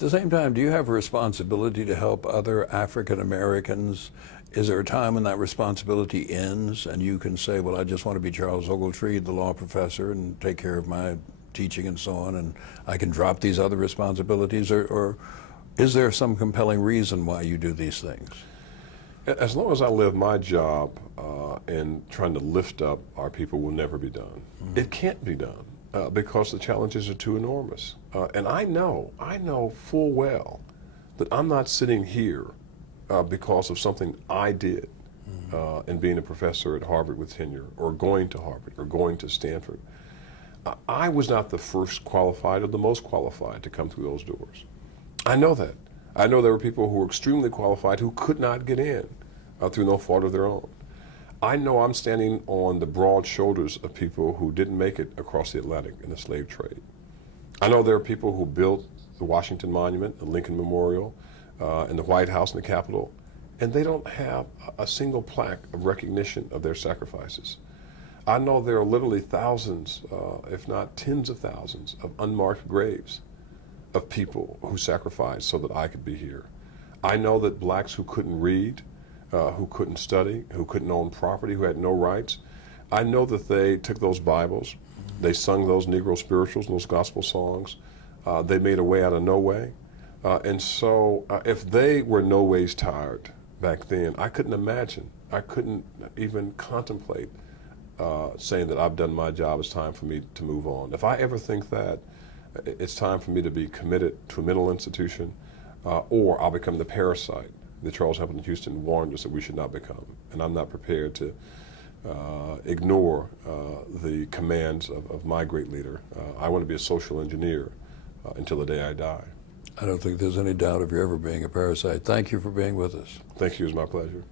At the same time, do you have a responsibility to help other African Americans? Is there a time when that responsibility ends and you can say, well, I just want to be Charles Ogletree, the law professor, and take care of my teaching and so on, and I can drop these other responsibilities? Or is there some compelling reason why you do these things? As long as I live, my job in trying to lift up our people will never be done. It can't be done because the challenges are too enormous. And I know full well that I'm not sitting here because of something I did in being a professor at Harvard with tenure, or going to Harvard, or going to Stanford. I was not the first qualified or the most qualified to come through those doors. I know that. I know there were people who were extremely qualified who could not get in through no fault of their own. I know I'm standing on the broad shoulders of people who didn't make it across the Atlantic in the slave trade. I know there are people who built the Washington Monument, the Lincoln Memorial, and the White House and the Capitol, and they don't have a single plaque of recognition of their sacrifices. I know there are literally thousands, if not tens of thousands, of unmarked graves of people who sacrificed so that I could be here. I know that blacks who couldn't read, who couldn't study, who couldn't own property, who had no rights, I know that they took those Bibles, they sung those Negro spirituals, those gospel songs, they made a way out of no way. And so if they were no ways tired back then, I couldn't imagine, I couldn't even contemplate saying that I've done my job, it's time for me to move on. If I ever think that, it's time for me to be committed to a mental institution, or I'll become the parasite that Charles Hamilton Houston warned us that we should not become. And I'm not prepared to ignore the commands of my great leader. I want to be a social engineer until the day I die. I don't think there's any doubt of you ever being a parasite. Thank you for being with us. Thank you, it was my pleasure.